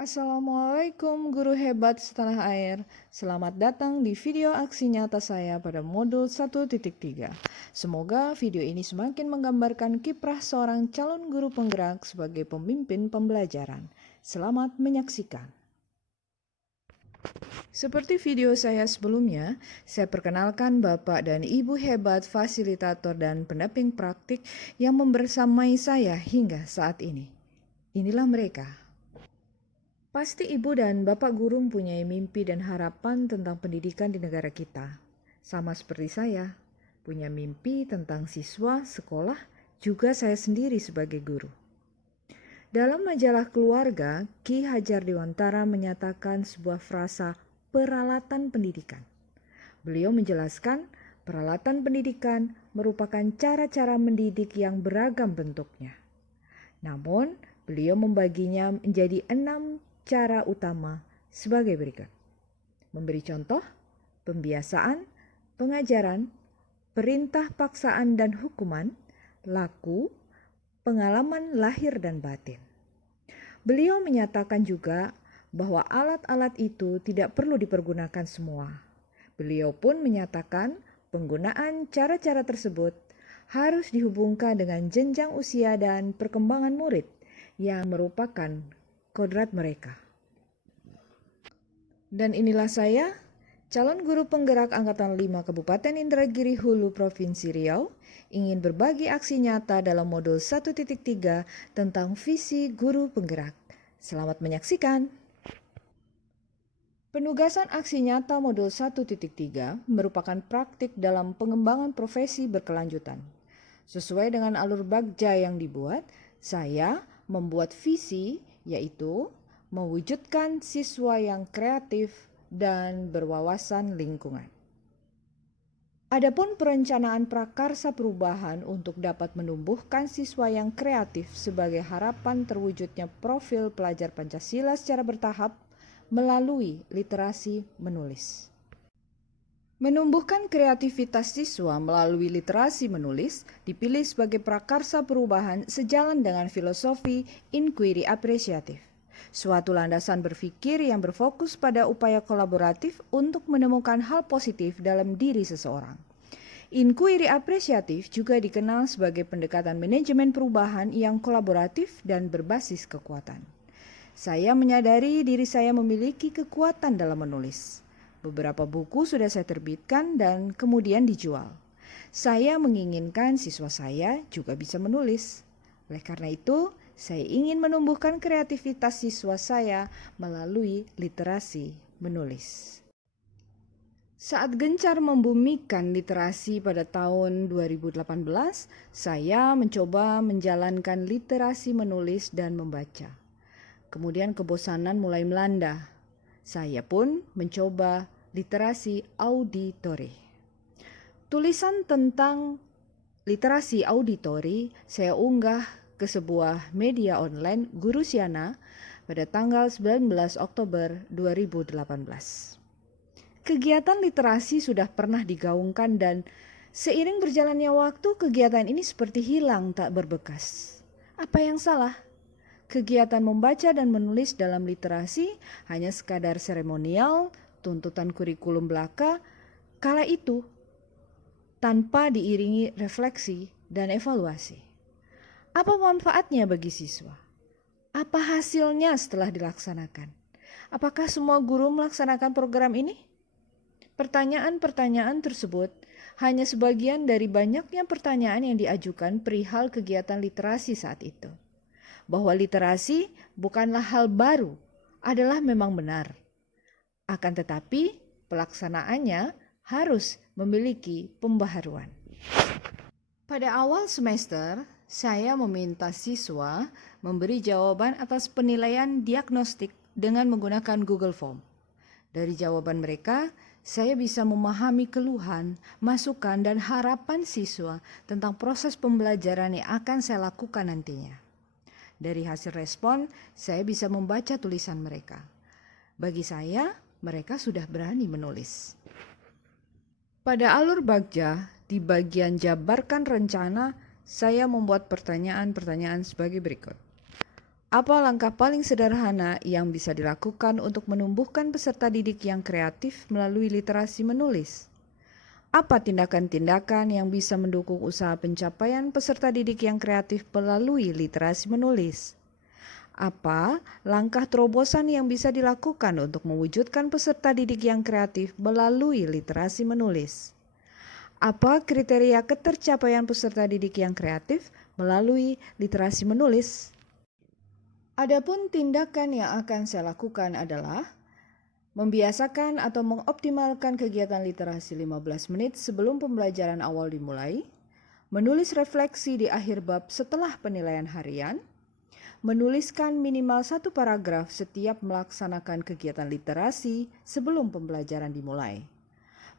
Assalamualaikum guru hebat setanah air. Selamat datang di video aksi nyata saya pada modul 1.3. Semoga video ini semakin menggambarkan kiprah seorang calon guru penggerak sebagai pemimpin pembelajaran. Selamat menyaksikan. Seperti video saya sebelumnya, saya perkenalkan Bapak dan Ibu hebat fasilitator dan pendamping praktik yang membersamai saya hingga saat ini. Inilah mereka. Pasti ibu dan bapak guru mempunyai mimpi dan harapan tentang pendidikan di negara kita. Sama seperti saya, punya mimpi tentang siswa, sekolah, juga saya sendiri sebagai guru. Dalam majalah Keluarga, Ki Hajar Dewantara menyatakan sebuah frasa peralatan pendidikan. Beliau menjelaskan peralatan pendidikan merupakan cara-cara mendidik yang beragam bentuknya. Namun, beliau membaginya menjadi 6 cara utama sebagai berikut. Memberi contoh, pembiasaan, pengajaran, perintah paksaan dan hukuman, laku, pengalaman lahir dan batin. Beliau menyatakan juga bahwa alat-alat itu tidak perlu dipergunakan semua. Beliau pun menyatakan penggunaan cara-cara tersebut harus dihubungkan dengan jenjang usia dan perkembangan murid yang merupakan kodrat mereka. Dan inilah saya, calon guru penggerak Angkatan 5 Kabupaten Indragiri Hulu Provinsi Riau, ingin berbagi aksi nyata dalam modul 1.3 tentang visi guru penggerak. Selamat menyaksikan. Penugasan aksi nyata modul 1.3 merupakan praktik dalam pengembangan profesi berkelanjutan. Sesuai dengan alur bagja yang dibuat, saya membuat visi, yaitu mewujudkan siswa yang kreatif dan berwawasan lingkungan. Adapun perencanaan prakarsa perubahan untuk dapat menumbuhkan siswa yang kreatif sebagai harapan terwujudnya profil pelajar Pancasila secara bertahap melalui literasi menulis. Menumbuhkan kreativitas siswa melalui literasi menulis dipilih sebagai prakarsa perubahan sejalan dengan filosofi inquiry apresiatif, suatu landasan berpikir yang berfokus pada upaya kolaboratif untuk menemukan hal positif dalam diri seseorang. Inquiry apresiatif juga dikenal sebagai pendekatan manajemen perubahan yang kolaboratif dan berbasis kekuatan. Saya menyadari diri saya memiliki kekuatan dalam menulis. Beberapa buku sudah saya terbitkan dan kemudian dijual. Saya menginginkan siswa saya juga bisa menulis. Oleh karena itu, saya ingin menumbuhkan kreativitas siswa saya melalui literasi menulis. Saat gencar membumikan literasi pada tahun 2018, saya mencoba menjalankan literasi menulis dan membaca. Kemudian kebosanan mulai melanda. Saya pun mencoba literasi auditori. Tulisan tentang literasi auditori saya unggah ke sebuah media online Gurusiana pada tanggal 19 Oktober 2018. Kegiatan literasi sudah pernah digaungkan dan seiring berjalannya waktu kegiatan ini seperti hilang tak berbekas. Apa yang salah? Kegiatan membaca dan menulis dalam literasi hanya sekadar seremonial, tuntutan kurikulum belaka, kala itu tanpa diiringi refleksi dan evaluasi. Apa manfaatnya bagi siswa? Apa hasilnya setelah dilaksanakan? Apakah semua guru melaksanakan program ini? Pertanyaan-pertanyaan tersebut hanya sebagian dari banyaknya pertanyaan yang diajukan perihal kegiatan literasi saat itu. Bahwa literasi bukanlah hal baru, adalah memang benar. Akan tetapi, pelaksanaannya harus memiliki pembaharuan. Pada awal semester, saya meminta siswa memberi jawaban atas penilaian diagnostik dengan menggunakan Google Form. Dari jawaban mereka, saya bisa memahami keluhan, masukan, dan harapan siswa tentang proses pembelajaran yang akan saya lakukan nantinya. Dari hasil respon, saya bisa membaca tulisan mereka. Bagi saya, mereka sudah berani menulis. Pada alur bagja, di bagian jabarkan rencana, saya membuat pertanyaan-pertanyaan sebagai berikut. Apa langkah paling sederhana yang bisa dilakukan untuk menumbuhkan peserta didik yang kreatif melalui literasi menulis? Apa tindakan-tindakan yang bisa mendukung usaha pencapaian peserta didik yang kreatif melalui literasi menulis? Apa langkah terobosan yang bisa dilakukan untuk mewujudkan peserta didik yang kreatif melalui literasi menulis? Apa kriteria ketercapaian peserta didik yang kreatif melalui literasi menulis? Adapun tindakan yang akan saya lakukan adalah membiasakan atau mengoptimalkan kegiatan literasi 15 menit sebelum pembelajaran awal dimulai, menulis refleksi di akhir bab setelah penilaian harian, menuliskan minimal 1 paragraf setiap melaksanakan kegiatan literasi sebelum pembelajaran dimulai,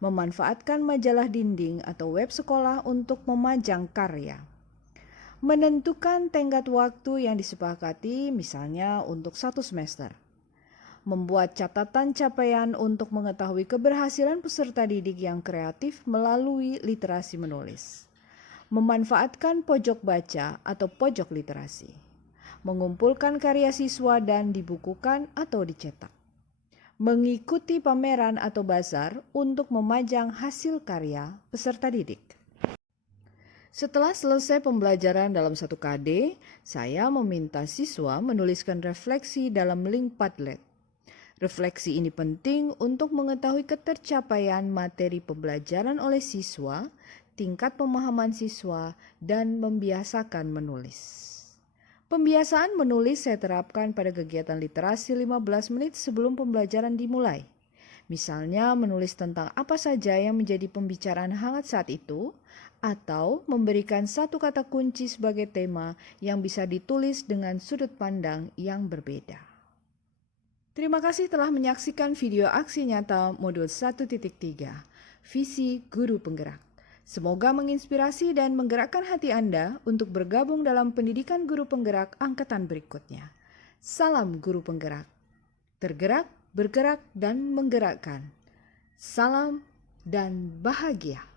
memanfaatkan majalah dinding atau web sekolah untuk memajang karya, menentukan tenggat waktu yang disepakati misalnya untuk 1 semester, membuat catatan capaian untuk mengetahui keberhasilan peserta didik yang kreatif melalui literasi menulis, memanfaatkan pojok baca atau pojok literasi, mengumpulkan karya siswa dan dibukukan atau dicetak, mengikuti pameran atau bazar untuk memajang hasil karya peserta didik. Setelah selesai pembelajaran dalam 1 KD, saya meminta siswa menuliskan refleksi dalam link Padlet. Refleksi ini penting untuk mengetahui ketercapaian materi pembelajaran oleh siswa, tingkat pemahaman siswa, dan membiasakan menulis. Pembiasaan menulis saya terapkan pada kegiatan literasi 15 menit sebelum pembelajaran dimulai. Misalnya menulis tentang apa saja yang menjadi pembicaraan hangat saat itu, atau memberikan 1 kata kunci sebagai tema yang bisa ditulis dengan sudut pandang yang berbeda. Terima kasih telah menyaksikan video aksi nyata modul 1.3, Visi Guru Penggerak. Semoga menginspirasi dan menggerakkan hati Anda untuk bergabung dalam pendidikan guru penggerak angkatan berikutnya. Salam guru penggerak. Tergerak, bergerak, dan menggerakkan. Salam dan bahagia.